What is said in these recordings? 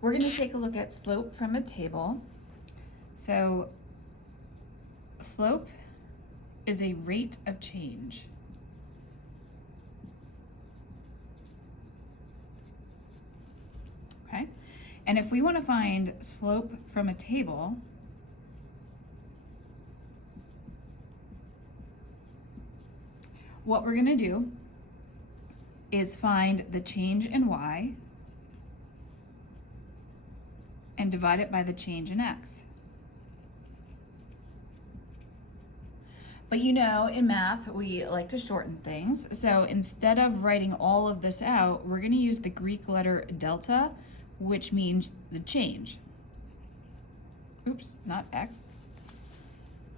We're going to take a look at slope from a table. So slope is a rate of change. Okay? And if we want to find slope from a table, what we're going to do is find the change in y and divide it by the change in x. But you know, in math, we like to shorten things. So instead of writing all of this out, we're going to use the Greek letter delta, which means the change. Oops, not x.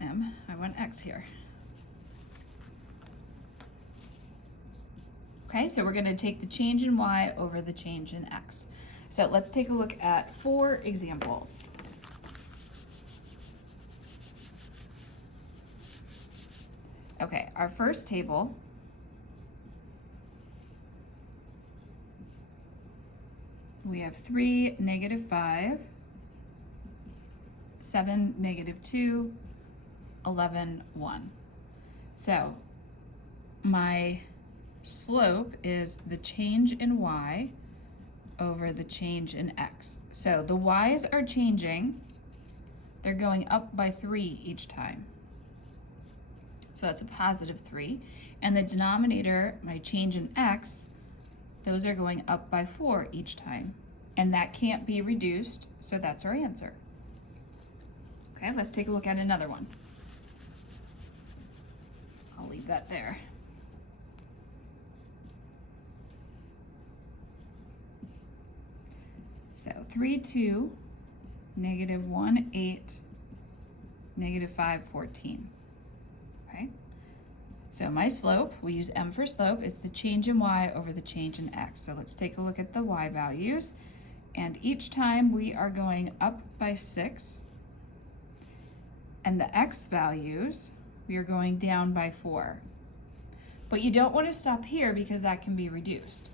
I want x here. Okay, so we're going to take the change in y over the change in x. So let's take a look at 4 examples. Okay, our first table we have 3, -5, 7, -2, 11, 1. So my slope is the change in y over the change in x. So the y's are changing. They're going up by 3 each time. So that's a positive 3. And the denominator, my change in x, those are going up by 4 each time. And that can't be reduced, so that's our answer. Okay, let's take a look at another one. I'll leave that there. So 3, 2, -1, 8, -5, 14. Okay, so my slope, we use m for slope, is the change in y over the change in x. So let's take a look at the y values. And each time we are going up by 6. And the x values, we are going down by 4. But you don't want to stop here because that can be reduced.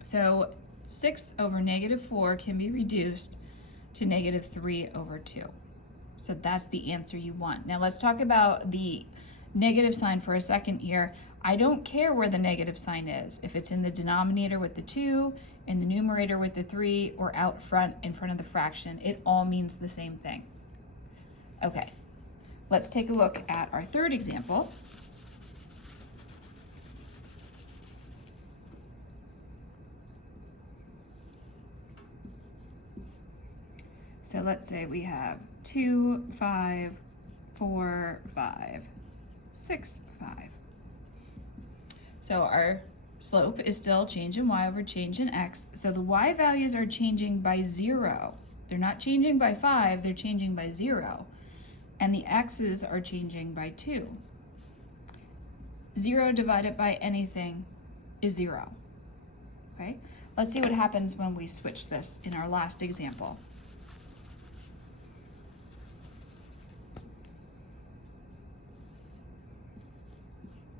So 6 over -4 can be reduced to -3 over 2. So that's the answer you want. Now let's talk about the negative sign for a second here. I don't care where the negative sign is. If it's in the denominator with the 2, in the numerator with the 3, or out front in front of the fraction, it all means the same thing. Okay, let's take a look at our third example. So let's say we have 2, 5, 4, 5, 6, 5. So our slope is still change in y over change in x. So the y values are changing by 0. They're not changing by 5, they're changing by 0. And the x's are changing by 2. 0 divided by anything is 0. Okay? Let's see what happens when we switch this in our last example.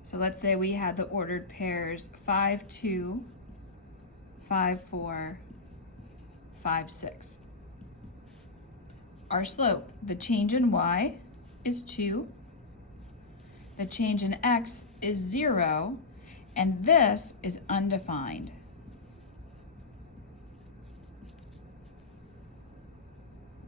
So let's say we had the ordered pairs 5, 2, 5, 4, 5, 6. Our slope, the change in y is 2, the change in x is 0, and this is undefined.